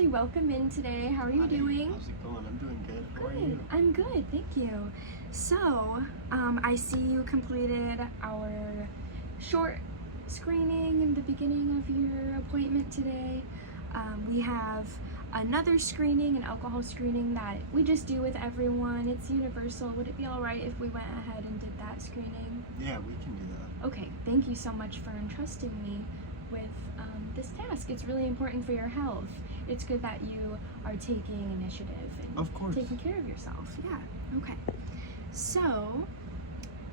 Hi, welcome in today. How are you doing? How's it going? I'm doing good. How are Good. you? I'm good, thank you. So, I see you completed our short screening in the beginning of your appointment today. We have another screening, an alcohol screening that we just do with everyone. It's universal. Would it be all right if we went ahead and did that screening? Yeah, we can do that. Okay, thank you so much for entrusting me with this task. It's really important for your health. It's good that you are taking initiative and Of course. taking care of yourself. Yeah, okay. So,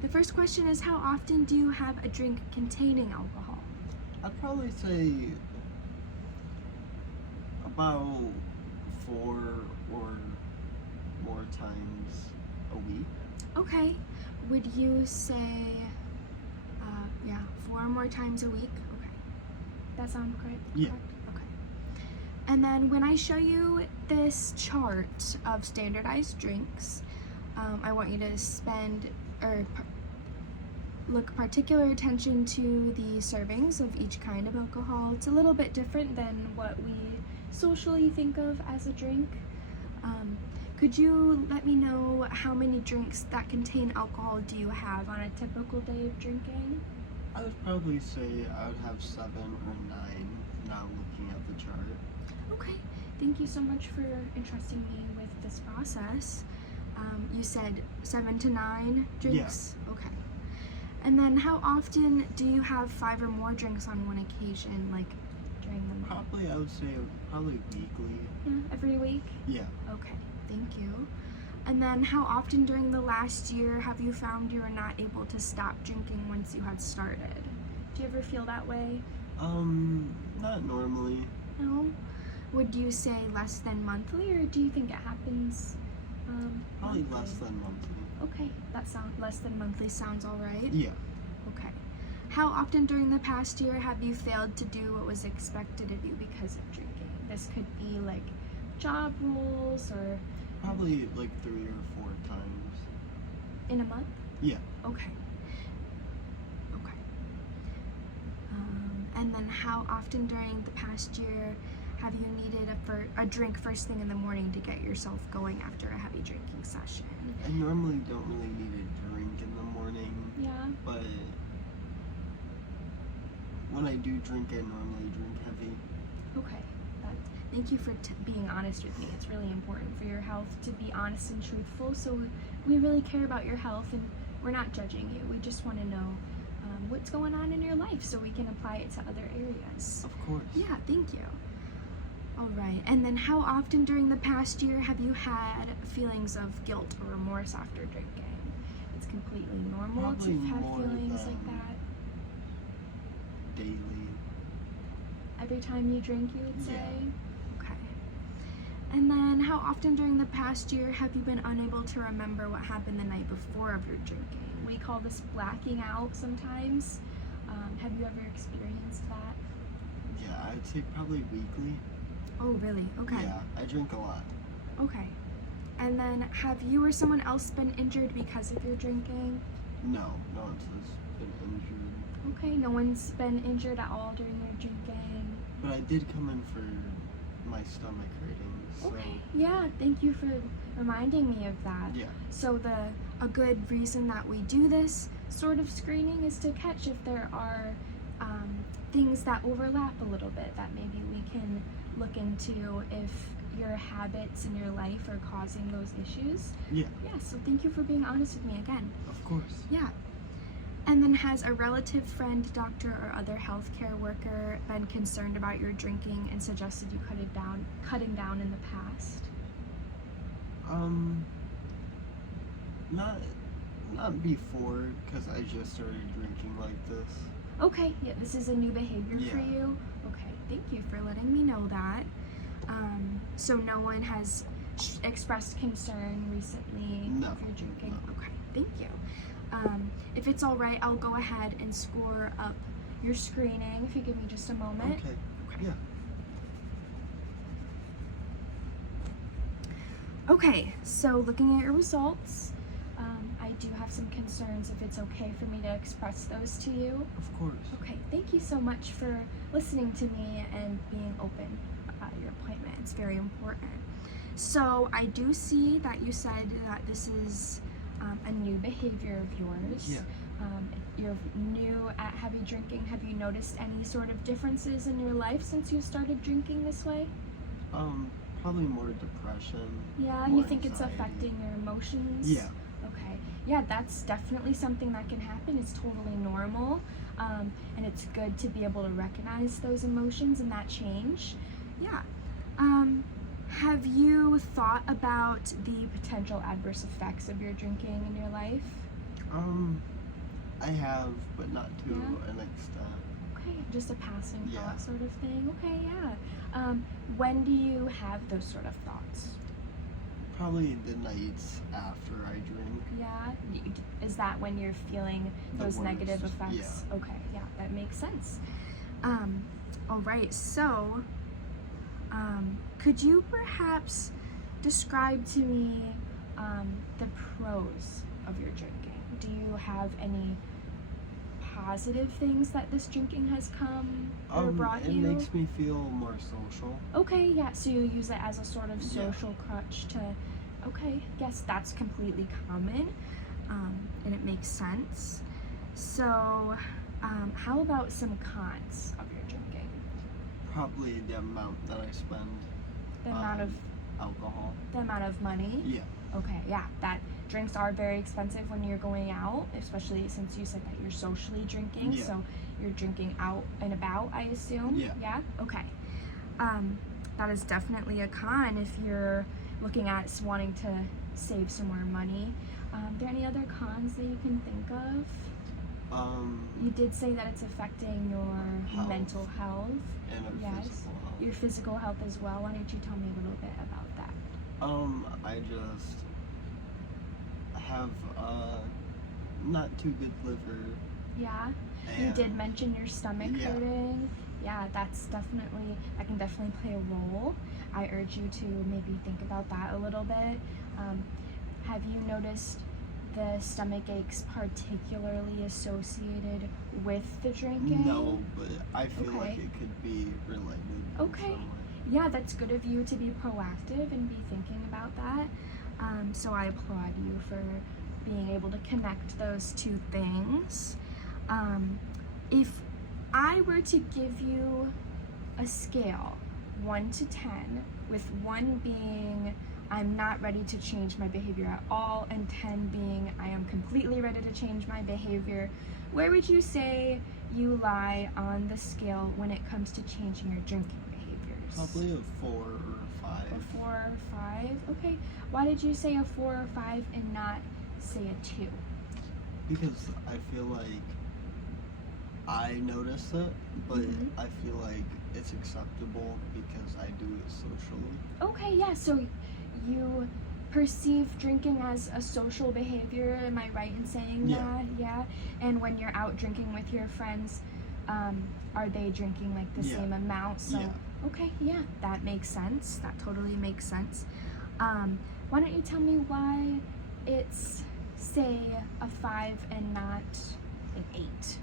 the first question is, how often do you have a drink containing alcohol? I'd probably say about 4 or more times a week. Okay. Would you say, 4 or more times a week? Okay. That sound correct? Yeah. Correct? Okay. And then when I show you this chart of standardized drinks, I want you to look particular attention to the servings of each kind of alcohol. It's a little bit different than what we socially think of as a drink. Could you let me know how many drinks that contain alcohol do you have on a typical day of drinking? I would probably say I would have 7 or 9 now looking at the chart. Okay, thank you so much for entrusting me with this process. You said 7 to 9 drinks? Yeah. Okay. And then how often do you have 5 or more drinks on one occasion, like during the month? Probably, I would say, weekly. Yeah, every week? Yeah. Okay, thank you. And then how often during the last year have you found you were not able to stop drinking once you had started? Do you ever feel that way? Not normally. No? Would you say less than monthly, or do you think it happens Probably monthly? less than monthly. Okay, that sounds less than monthly sounds all right. Yeah. Okay. How often during the past year have you failed to do what was expected of you because of drinking? This could be like job roles or... Probably like 3 or 4 times. In a month? Yeah. Okay. Okay. And then how often during the past year have you needed a drink first thing in the morning to get yourself going after a heavy drinking session? I normally don't really need a drink in the morning. Yeah. But when I do drink, I normally drink heavy. Okay. Thank you for being honest with me. It's really important for your health to be honest and truthful. So we really care about your health, and we're not judging you. We just want to know what's going on in your life so we can apply it to other areas. Of course. Yeah, thank you. All right. And then how often during the past year have you had feelings of guilt or remorse after drinking? It's completely normal Probably to have more feelings than like that. Daily. Every time you drink, you would say? Yeah. Okay. And then how often during the past year have you been unable to remember what happened the night before of your drinking? We call this blacking out sometimes. Have you ever experienced that? Yeah, I'd say probably weekly. Oh, really? Okay. Yeah, I drink a lot. Okay. And then have you or someone else been injured because of your drinking? No one has been injured. Okay, no one's been injured at all during your drinking. But I did come in for my stomach hurting. So. Okay, yeah, thank you for reminding me of that. Yeah. So a good reason that we do this sort of screening is to catch if there are things that overlap a little bit that maybe we can look into if your habits in your life are causing those issues. Yeah. Yeah, so thank you for being honest with me again. Of course. Yeah. And then has a relative, friend, doctor, or other healthcare worker been concerned about your drinking and suggested you cutting down in the past? Not before, because I just started drinking like this. Okay, yeah, this is a new behavior for you. Okay, thank you for letting me know that. So no one has expressed concern recently No. of your drinking? No. Okay, thank you. If it's all right, I'll go ahead and score up your screening if you give me just a moment. Okay. Yeah. Okay, so looking at your results, I do have some concerns if it's okay for me to express those to you. Of course. Okay, thank you so much for listening to me and being open about your appointment. That's very important. So I do see that you said that this is a new behavior of yours. Yeah. You're new at heavy drinking. Have you noticed any sort of differences in your life since you started drinking this way? Probably more depression. Yeah, more you think it's anxiety. affecting your emotions? Yeah. Okay. Yeah, that's definitely something that can happen. It's totally normal. And it's good to be able to recognize those emotions and that change. Yeah. Have you thought about the potential adverse effects of your drinking in your life? I have, but not to Yeah. an extent. Okay, just a passing Yeah. thought sort of thing. Okay, yeah. When do you have those sort of thoughts? Probably the nights after I drink. Yeah. Is that when you're feeling The those negative worst, effects? Okay, yeah, that makes sense. All right, so could you perhaps describe to me the pros of your drinking? Do you have any positive things that this drinking has come or brought It you? makes me feel more social. Okay, yeah, so you use it as a sort of Yeah. social crutch to, okay, yes, that's completely common, and it makes sense. So, how about some cons of your drinking? Probably the amount that I spend The amount of alcohol. money? Yeah. Okay, yeah, that drinks are very expensive when you're going out, especially since you said that you're socially drinking, Yeah. so you're drinking out and about, I assume? Yeah. Yeah? Okay. That is definitely a con if you're looking at wanting to save some more money. Are there any other cons that you can think of? You did say that it's affecting your Health. mental health. And our Yes. physical health. Your physical health as well. Why don't you tell me a little bit about that? I just have not too good liver. Yeah. You And did mention your stomach Yeah. hurting. Yeah, that can definitely play a role. I urge you to maybe think about that a little bit. Have you noticed the stomach aches particularly associated with the drinking? No, but I feel like Okay. it could be related. in Okay. some way. Yeah, that's good of you to be proactive and be thinking about that. So I applaud you for being able to connect those two things. If I were to give you a scale, 1 to 10, with 1 being I'm not ready to change my behavior at all, and 10 being I am completely ready to change my behavior, where would you say you lie on the scale when it comes to changing your drinking behaviors? Probably a 4 or a 5. A 4 or 5? Okay. Why did you say a 4 or 5 and not say a 2? Because I feel like I notice it, but Mhm. I feel like it's acceptable because I do it socially. Okay, yeah, so you perceive drinking as a social behavior, am I right in saying Yeah. that? Yeah. And when you're out drinking with your friends, are they drinking like the Yeah. same amount? So Yeah. okay, yeah, that makes sense. That totally makes sense. Why don't you tell me why it's, say, a 5 and not an 8?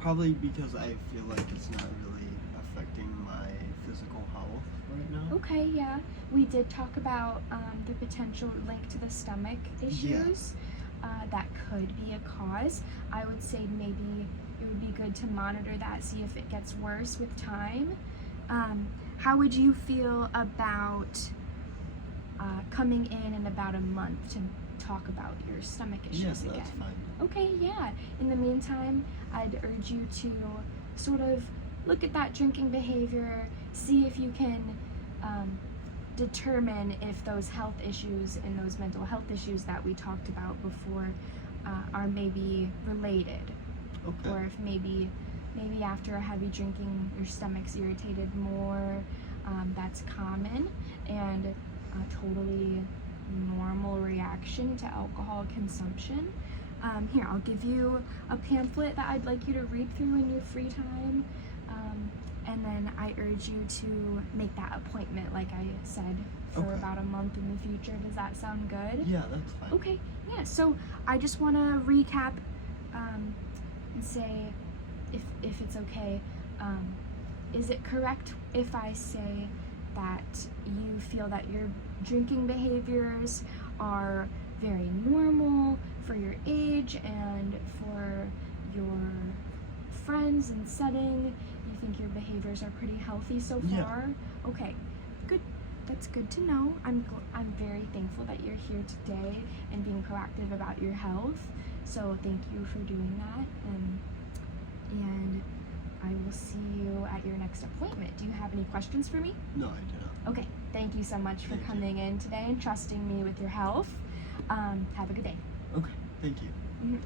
Probably because I feel like it's not really affecting my physical health right now. Okay, yeah. We did talk about the potential link to the stomach issues. That could be a cause. I would say maybe it would be good to monitor that, see if it gets worse with time. How would you feel about coming in about a month to talk about your stomach issues Yes, again? that's fine. Okay, yeah. In the meantime, I'd urge you to sort of look at that drinking behavior, see if you can determine if those health issues and those mental health issues that we talked about before are maybe related. Okay. Or if maybe after a heavy drinking your stomach's irritated more. That's common and a totally normal reaction to alcohol consumption. Here, I'll give you a pamphlet that I'd like you to read through in your free time, and then I urge you to make that appointment like I said for Okay. about a month in the future. Does that sound good? Yeah, that's fine. Okay, yeah, so I just want to recap and say, if it's okay, is it correct if I say that you feel that your drinking behaviors are very normal for your age and for your friends and setting. You think your behaviors are pretty healthy so far? Yeah. Okay, good. That's good to know. I'm very thankful that you're here today and being proactive about your health. So thank you for doing that. And I will see you at your next appointment. Do you have any questions for me? No, I do not. Okay, thank you so much for Thank you. coming in today and trusting me with your health. Have a good day. Okay, thank you. Mhm.